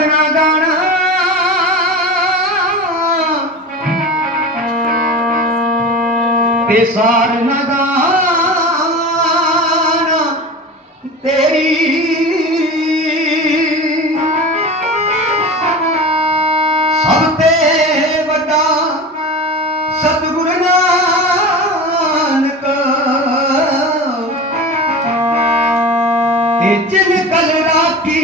ਆਪਣਾ ਗਾਣਾ। ਤੇ ਸਾਰ ਨਗਾਣਾ, ਤੇਰੀ ਸਭ ਤੇ ਵੱਡਾ ਸਤਿਗੁਰ ਨਾਨਕ। ਤੇ ਜਿਨ ਕਲ ਰਾਖੀ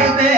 Amen.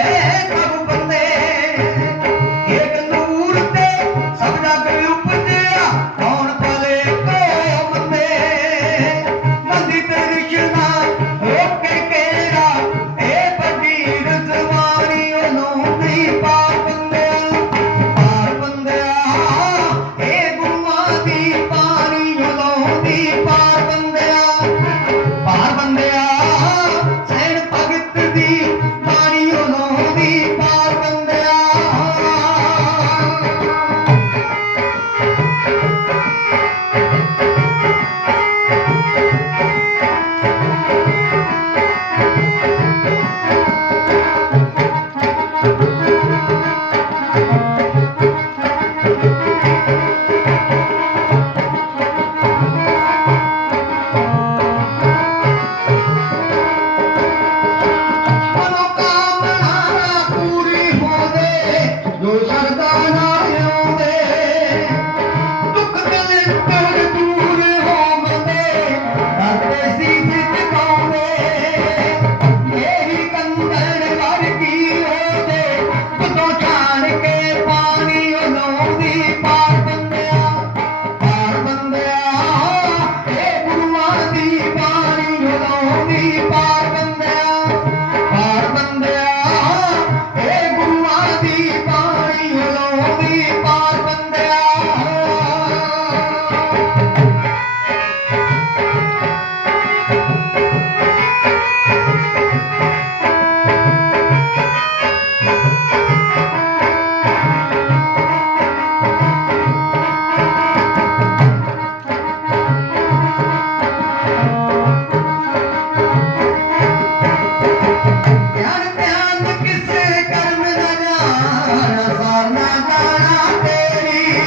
பார்வந்த ਜਾਣਾ ਤੇਰੀ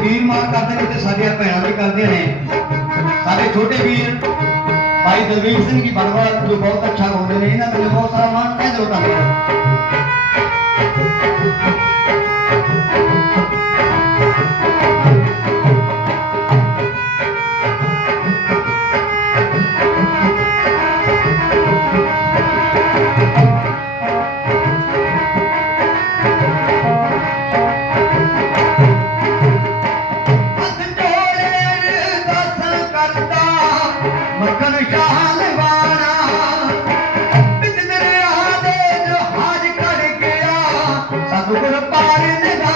ਵੀਰ ਮਾਨ ਕਰਦੇ ਨੇ ਤੇ ਸਾਡੀਆਂ ਭੈਣਾਂ ਵੀ ਕਰਦੀਆਂ ਨੇ। ਸਾਡੇ ਛੋਟੇ ਵੀਰ, ਭਾਈ ਦਲਵੀਰ ਸਿੰਘ ਜੀ ਬੜਵਾਲ ਜੋ ਬਹੁਤ ਅੱਛਾ ਗਾਉਂਦੇ ਨੇ, ਇਹਨਾਂ ਨੂੰ ਬਹੁਤ ਸਾਰਾ ਮਾਣ ਕਹਿ ਦਿਓ ਤਾਂ। ஒரு பாருங்க